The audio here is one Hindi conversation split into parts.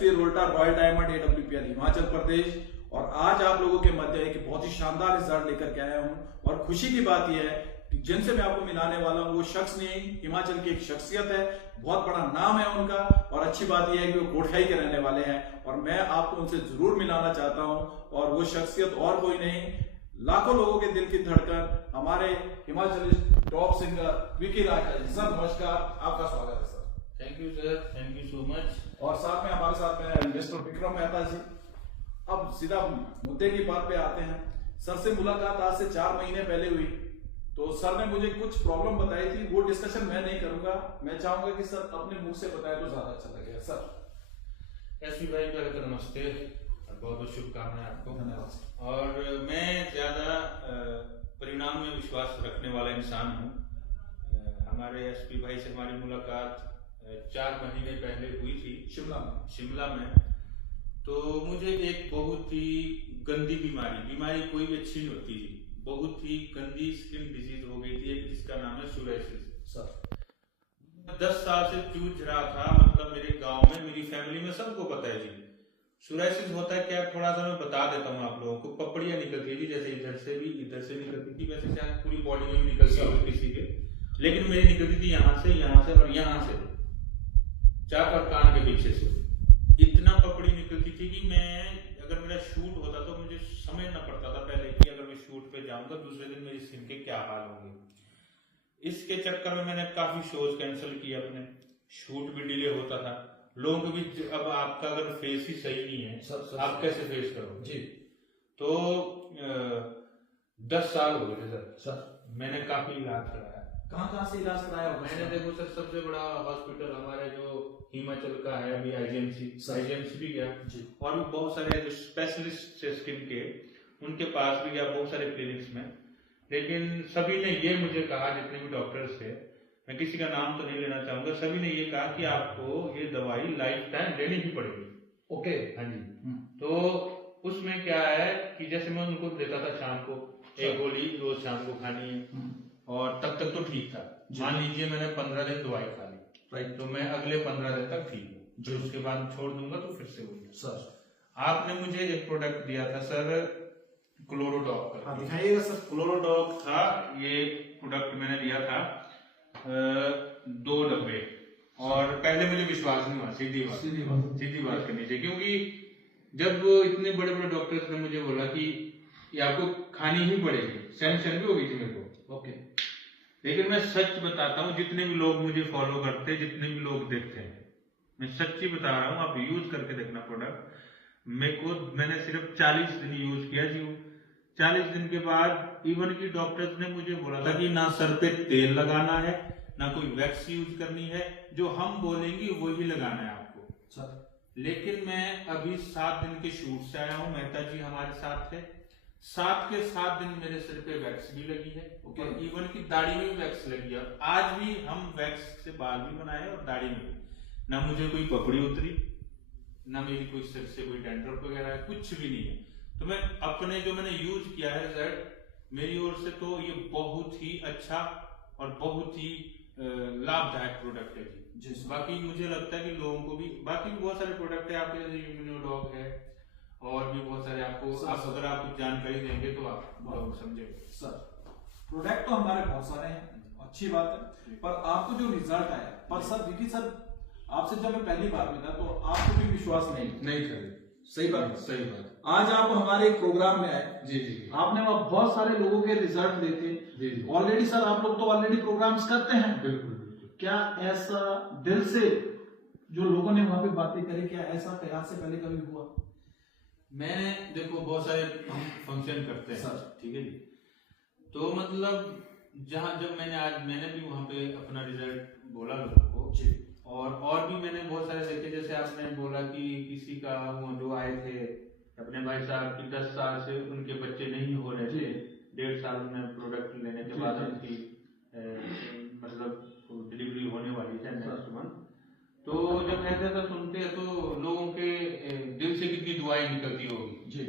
SP Rolta royal diamond AWPL Himachal Pradesh. और आज आप लोगों के मध्य एक बहुत ही शानदार रिजल्ट लेकर के आया हूं। और खुशी की बात यह है कि जिनसे मैं आपको मिलाने वाला हूं वो शख्स नहीं, हिमाचल की एक शख्सियत है, बहुत बड़ा नाम है उनका। और अच्छी बात यह है कि वो कोटखाई के रहने वाले हैं और मैं आपको उनसे जरूर मिलाना चाहता हूं। और वो शख्सियत और कोई नहीं, लाखों लोगों के दिल की धड़कन, हमारे हिमाचल टॉप सिंगर विकी राज। सर नमस्कार, आपका स्वागत है sir. Thank you sir, thank you so much. और साथ में हमारे साथ में मिस्टर विक्रम मेहता जी। अब सीधा मुद्दे की बात पे आते हैं। सर से मुलाकात आज से 4 महीने पहले हुई, तो सर ने मुझे कुछ प्रॉब्लम बताई थी, वो डिस्कशन मैं नहीं करूंगा। मैं चाहूंगा कि सर अपने मुंह से बताए तो ज्यादा अच्छा लगेगा। सर एसपी भाई पहले तो नमस्ते और बहुत बहुत शुभकामनाएं आपको। धन्यवाद। और मैं ज्यादा परिणाम में विश्वास रखने वाला इंसान हूँ। हमारे एसपी भाई से हमारी मुलाकात 4 महीने पहले हुई थी शिमला में। तो मुझे एक बहुत ही गंदी बीमारी कोई भी अच्छी नहीं होती थी, बहुत ही गंदी स्किन डिजीज हो गई थी एक, जिसका नाम है सोराइसिस। सर 10 साल से जूझ रहा था, मतलब मेरे गांव में, मेरी फैमिली में सबको पता है जी सोराइसिस होता है क्या। थोड़ा सा मैं बता देता हूँ आप लोगों को। पपड़ियां निकलती है जी, जैसे इधर से निकलती थी, वैसे शायद पूरी बॉडी में भी निकलती होगी किसी के, लेकिन मेरी निकलती थी यहाँ से और यहाँ से, चाक और कान के पीछे से। इतना पपड़ी निकलती थी कि मैं, अगर मेरा शूट होता तो मुझे समझना पड़ता था पहले कि अगर मैं शूट पे जाऊंगा दूसरे दिन मेरी स्किन के क्या हाल होंगे। इसके चक्कर में मैंने काफी शोज कैंसिल किए, अपने शूट भी डिले होता था। लोग भी, अब आपका अगर फेस ही सही नहीं है आप कैसे फेस करोगे जी। तो 10 साल हो गए थे सर। मैंने काफी इलाज कराया। कहाँ से इलाज कराया? मैंने देखो सर, सबसे बड़ा हॉस्पिटल हमारे जो हिमाचल का है अभी आईजीएमसी भी गया जी। और भी बहुत सारे जो स्पेशलिस्ट स्किन के, उनके पास भी गया, बहुत सारे क्लिनिक्स में। लेकिन सभी ने ये मुझे कहा, जितने भी डॉक्टर्स थे, मैं किसी का नाम तो नहीं लेना चाहूंगा, सभी ने ये कहा कि आपको ये दवाई लाइफ टाइम लेनी ही पड़ेगी। ओके, हाँ जी। तो उसमें क्या है कि जैसे मैं उनको देता था शाम को एक गोली, रोज शाम को खानी है, और तब तक तो ठीक था। मान लीजिए मैंने 15 दिन दवाई खा ली, राइट, तो मैं अगले 15 दिन तक ठीक हूँ, जो उसके बाद छोड़ दूंगा तो फिर से वही। सर आपने मुझे एक प्रोडक्ट दिया था सर, क्लोरोडॉग का। दिखाइएगा सर। क्लोरोडॉग था, ये प्रोडक्ट मैंने लिया था 2 डब्बे। और पहले मुझे विश्वास नहीं हुआ, सीधी बात करनी चाहिए, क्योंकि जब इतने बड़े बड़े डॉक्टर्स ने मुझे बोला कि ये आपको खानी ही पड़ेगी, टेंशन भी हो गई थी मेरे को। ओके, लेकिन मैं सच बताता हूँ, जितने भी लोग मुझे फॉलो करते हैं, जितने भी लोग देखते हैं, मैं सच्ची बता रहा हूँ, आप यूज करके देखना प्रोडक्ट। मैंने सिर्फ 40 दिन यूज किया जी। 40 दिन के बाद इवन की डॉक्टर्स ने मुझे बोला था कि ना सर पे तेल लगाना है, ना कोई वैक्स यूज करनी है, जो हम बोलेंगे वही लगाना है आपको सर। लेकिन मैं अभी 7 दिन के शूट से आया हूँ, मेहता जी हमारे साथ है, 7 के 7 दिन मेरे सिर पे वैक्स भी लगी है, और इवन की दाढ़ी में भी वैक्स लगी है। आज भी हम वैक्स से बाल भी बनाए और दाढ़ी में भी। ना मुझे कोई पपड़ी उतरी, ना मेरी कोई सिर से कोई डैंड्रफ वगैरह, कुछ भी नहीं है। तो मैं अपने जो मैंने यूज किया है रिजल्ट मेरी ओर से, तो ये बहुत ही अच्छा और बहुत ही लाभदायक प्रोडक्ट है जी। बाकी मुझे लगता है कि लोगों को भी, बाकी भी बहुत सारे प्रोडक्ट है आपके, जैसे इम्यूनोडॉग है और भी बहुत सारे आपको, आप अगर आप कुछ जानकारी देंगे तो आप बहुत समझेंगे। सर प्रोडक्ट तो हमारे बहुत सारे हैं, अच्छी बात है, पर आपको जो रिजल्ट आया, पर सर विकी सर आपसे जब मैं पहली बार मिला तो आपको भी विश्वास नहीं था। सही बात। आज आप हमारे प्रोग्राम में आए जी, आपने वहाँ बहुत सारे लोगों के रिजल्ट देखे ऑलरेडी। सर आप लोग तो ऑलरेडी प्रोग्राम्स करते हैं। बिल्कुल। क्या ऐसा दिल से जो लोगों ने वहाँ पे बातें करी, क्या ऐसा तैयार से पहले कभी हुआ? मैंने देखो बहुत सारे फंक्शन करते हैं सर, ठीक है जी। तो मतलब जब मैंने भी वहाँ पे अपना रिजल्ट बोला लोगों को जी। और भी मैंने बहुत सारे देखे, जैसे आपने बोला कि किसी का जो आए थे अपने भाई साहब की 10 साल से उनके बच्चे नहीं हो रहे थे, 1.5 साल में प्रोडक्ट लेने के बाद उनकी मतलब डिलीवरी होने वाली है नेक्स्ट मंथ। तो जब ऐसा सुनते हैं तो लोगों के दिल से कितनी दुआएं निकलती होगी जी।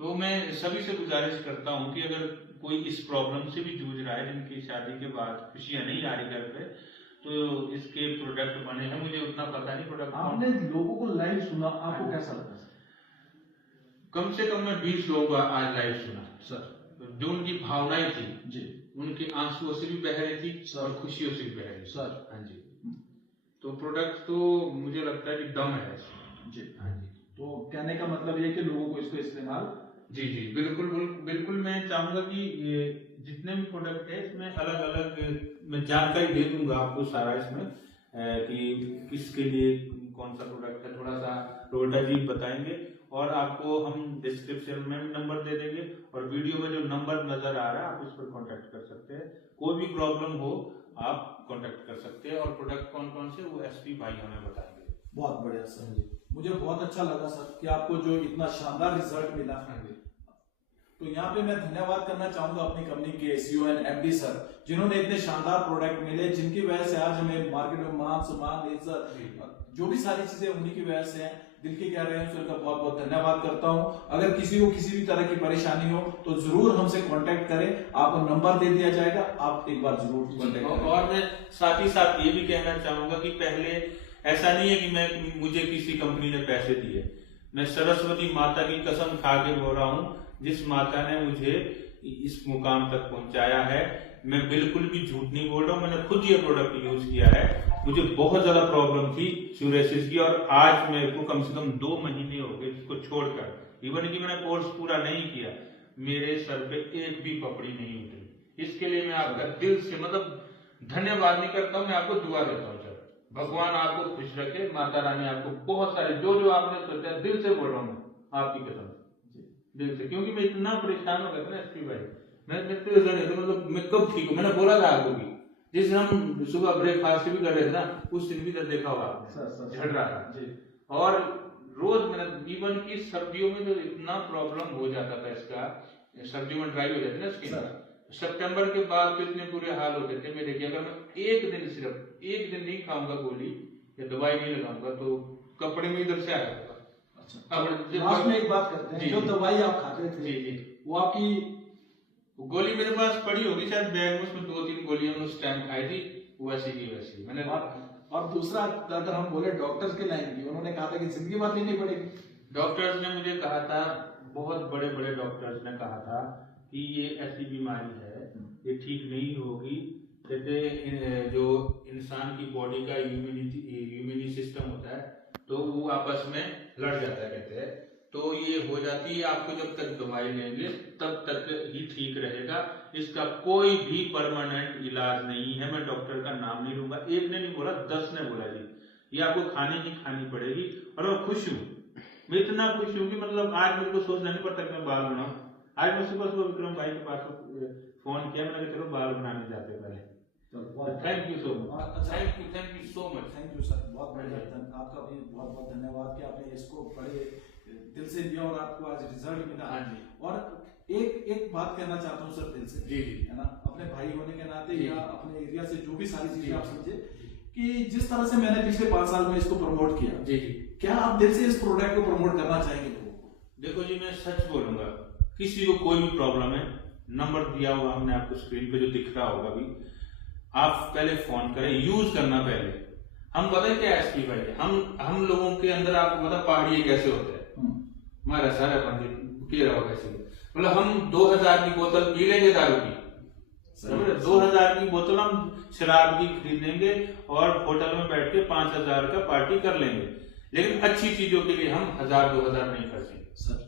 तो मैं सभी से गुजारिश करता हूँ कि अगर कोई इस प्रॉब्लम से भी जूझ रहा है, जिनकी शादी के बाद खुशियां नहीं आ रही घर पे, तो इसके प्रोडक्ट बने हैं, मुझे उतना पता नहीं प्रोडक्ट। आपने लोगों को लाइव सुना, आपको कैसा लगा? कम से कम मैं 20 लोगों को आज लाइव सुना सर, जो उनकी भावनाएं थी जी, उनके आंसुओं से भी बह रही थी सर, और खुशियों से भी बह रही थी सर। हाँ जी, तो प्रोडक्ट तो मुझे लगता है कि दम है जी। हाँ जी। तो कहने का मतलब ये है कि लोगों को इसको इस्तेमाल, जी जी बिल्कुल बिल्कुल मैं चाहूंगा कि ये जितने भी प्रोडक्ट है इसमें अलग अलग मैं जानकारी दे दूंगा आपको सारा इसमें कि किसके लिए कौन सा प्रोडक्ट है, थोड़ा सा रोटा जी बताएंगे और आपको हम डिस्क्रिप्शन में नंबर दे देंगे और वीडियो में जो नंबर नजर आ रहा है आप उस पर कांटेक्ट कर सकते हैं। कोई भी प्रॉब्लम हो आप कांटेक्ट कर सकते हैं और प्रोडक्ट कौन कौन से वो एसपी भाई हमें बताएंगे। बहुत बढ़िया सर जी, मुझे बहुत अच्छा लगा सर कि आपको जो इतना शानदार रिजल्ट मिला। तो यहाँ पे मैं धन्यवाद करना चाहूंगा अपनी कंपनी के सीईओ एंड एमडी सर, जिन्होंने इतने शानदार प्रोडक्ट मिले, जिनकी वजह से आज हमें मार्केट में मान सम्मान इज्जत जो भी सारी चीजें उन्हीं की वजह से हैं। दिल की कह रहे हैं सर का बहुत बहुत धन्यवाद करता हूं। अगर किसी को किसी भी तरह की परेशानी हो तो जरूर हमसे कांटेक्ट करें, आपको नंबर दे दिया जाएगा, आप एक बार जरूर कांटेक्ट करें। और मैं साथ ही साथ ये भी कहना चाहूंगा कि पहले ऐसा नहीं है कि मुझे किसी कंपनी ने पैसे दिए, मैं सरस्वती माता की कसम खा के बोल रहा हूँ, जिस माता ने मुझे इस मुकाम तक पहुंचाया है, मैं बिल्कुल भी झूठ नहीं बोल रहा हूँ। मैंने खुद ये प्रोडक्ट यूज किया है, मुझे बहुत ज्यादा प्रॉब्लम थी सोरियासिस की और आज मेरे को कम से कम 2 महीने हो गए इसको छोड़कर, इवन कि मैंने कोर्स पूरा नहीं किया, मेरे सर पे एक भी पपड़ी नहीं उतरी। इसके लिए मैं आपका दिल से मतलब धन्यवाद नहीं करता हूँ, मैं आपको दुआ देता हूँ सर, भगवान आपको खुश रखे, माता रानी आपको बहुत सारे जो आपने सोचा, दिल से बोल रहा हूँ आपकी कसम दिल से, क्योंकि मैं इतना परेशान हो गया था ना एसपी भाई, मैं मतलब मैं कब ठीक हूँ। मैंने बोला था आपको भी जिस दिन हम सुबह ब्रेकफास्ट भी कर रहे थे ना, उस दिन भी देखा होगा आपने झड़ रहा था जी। और रोज मैंने इवन की सर्दियों में तो इतना प्रॉब्लम हो जाता था इसका, सर्दियों में ड्राई हो जाती ना स्किन, सितंबर के बाद तो इतने बुरे हाल होते थे मेरे कि अगर मैं एक दिन सिर्फ एक दिन नहीं खाऊंगा गोली या दवाई नहीं लगाऊंगा तो कपड़े में इधर से आ जाएगा। लास्ट में एक बात करते हैं, जो दवाई आप खाते थे जी वो आपकी गोली मेरे पास पड़ी होगी शायद बैग में, उसमें 2-3 गोलियां मैंने उस टाइम खाई थी, वैसी की वैसी मैंने। और दूसरा अगर हम बोले डॉक्टर्स की लाइन की, उन्होंने कहा था कि जिंदगी भर लेनी पड़ेगी। डॉक्टर्स ने मुझे कहा था, बहुत बड़े बड़े डॉक्टर्स ने कहा था कि ये ऐसी बीमारी है ये ठीक नहीं होगी, कहते जो इंसान की बॉडी का इम्यूनिटी सिस्टम होता है तो वो आपस में लड़ जाता है कहते हैं, तो ये हो जाती है, आपको जब तक दवाई लेंगे तब तक ही ठीक रहेगा, इसका कोई भी परमानेंट इलाज नहीं है। मैं डॉक्टर का नाम नहीं लूंगा, एक ने नहीं बोला 10 ने बोला जी ये आपको खानी ही खानी पड़ेगी। और मैं खुश हूँ, मैं इतना खुश हूँ कि मतलब आज मेरे को सोचना नहीं पड़ता कि मैं बाल बनाऊं। आज मैं सुबह सुबह विक्रम भाई के पास फोन किया, मैंने कहा चलो बाल बनाने जाते पहले। Thank you so much, thank you so much, thank you sir, बहुत बढ़िया, आपका भी बहुत बहुत धन्यवाद कि आपने इसको बड़े दिल से दिया और आपको आज रिजल्ट मिला। हाँ जी। और एक बात कहना चाहता हूँ सर दिल से जी जी, है ना, अपने भाई होने के नाते या अपने एरिया से जो भी सारी चीजें आप समझे कि जिस तरह से मैंने पिछले 5 साल में इसको प्रमोट किया जी जी, क्या आप दिल से इस प्रोडक्ट को प्रमोट करना चाहेंगे लोगों को? देखो जी मैं सच बोलूंगा, किसी को कोई भी प्रॉब्लम है, नंबर दिया हुआ हमने आपको स्क्रीन पे जो दिख रहा होगा भी, आप पहले फोन करें, यूज करना पहले। हम पता क्या है एसपी भाई, हम लोगों के अंदर आपको पता पहाड़ी कैसे होता है, हमारा सारा पंडित रहा कैसे, मतलब हम 2000 की बोतल पी लेंगे दारू की, 2000 की बोतल हम शराब की खरीदेंगे और होटल में बैठ के 5000 का पार्टी कर लेंगे, लेकिन अच्छी चीजों के लिए हम 1000-2000 नहीं खर्चेंगे सर,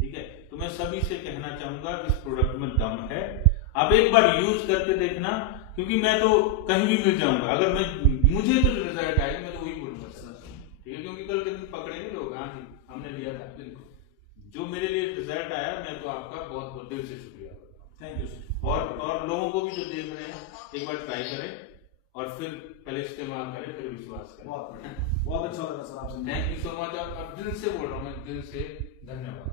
ठीक है। तो मैं सभी से कहना चाहूंगा इस प्रोडक्ट में दम है, आप एक बार यूज करके देखना, क्योंकि मैं तो कहीं भी मिल जाऊंगा, अगर मुझे तो रिजल्ट आएगा मैं तो वही बोलूंगा सर, ठीक है, क्योंकि कल के दिन पकड़ेंगे लोग, हाँ जी हमने लिया था, जो मेरे लिए रिजल्ट आया मैं तो आपका बहुत बहुत दिल से शुक्रिया करता हूँ। Thank you sir. और लोगों को भी जो देख रहे हैं एक बार ट्राई करें और फिर पहले इस्तेमाल करें फिर विश्वास करें। बहुत बढ़िया, बहुत अच्छा लगा सर आपसे। थैंक यू सो मच, और दिल से बोल रहा हूँ मैं, दिल से धन्यवाद।